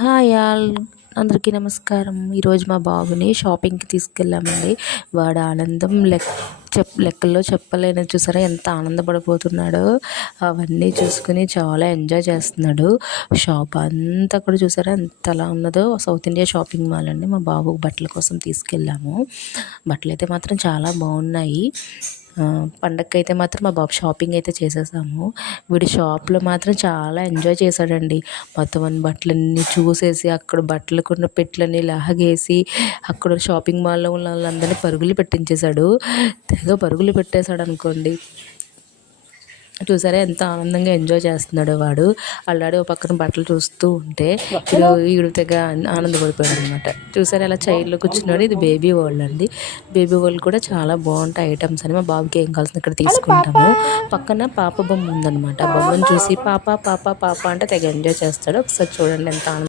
Hi all, అందరికీ నమస్కారం. ఈరోజు మా బాబుని షాపింగ్కి తీసుకెళ్ళామండి. వాడు ఆనందం లెక్కల్లో చెప్పలేను. చూసారా ఎంత ఆనందపడిపోతున్నాడో. అవన్నీ చూసుకుని చాలా ఎంజాయ్ చేస్తున్నాడు. షాప్ అంతా కూడా చూసారా ఎంతలా ఉన్నదో. సౌత్ ఇండియా షాపింగ్ మాల్ అండి. మా బాబుకి బట్టల కోసం తీసుకెళ్ళాము. బట్టలు అయితే మాత్రం చాలా బాగున్నాయి. పండగకి అయితే మాత్రం మా బాబు షాపింగ్ అయితే చేసేసాము. వీడి షాప్లో మాత్రం చాలా ఎంజాయ్ చేశాడండి. మొత్తం అన్ని బట్టలన్నీ చూసేసి అక్కడ బట్టలకున్న పెట్లని లాగేసి అక్కడ షాపింగ్ మాల్లో ఉన్న వాళ్ళందరినీ పరుగులు పెట్టించేశాడు. తెగ పరుగులు పెట్టేశాడు అనుకోండి. చూసారా ఎంత ఆనందంగా ఎంజాయ్ చేస్తున్నాడో వాడు. అల్లాడి ఒక పక్కన బట్టలు చూస్తూ ఉంటే ఈడు తెగ ఆనందపడిపోయాడు అనమాట. చూసారా ఎలా చైర్లో కూర్చున్నాడు. ఇది బేబీ వరల్డ్ అండి. బేబీ వరల్డ్ కూడా చాలా బాగుంటాయి ఐటమ్స్ అని. మా బాబుకి ఏం కావాల్సిన ఇక్కడ తీసుకుంటాము. పక్కన పాప బొమ్మ ఉందన్నమాట. ఆ బొమ్మను చూసి పాప పాప పాప అంటే తెగ ఎంజాయ్ చేస్తాడు. ఒకసారి చూడండి ఎంత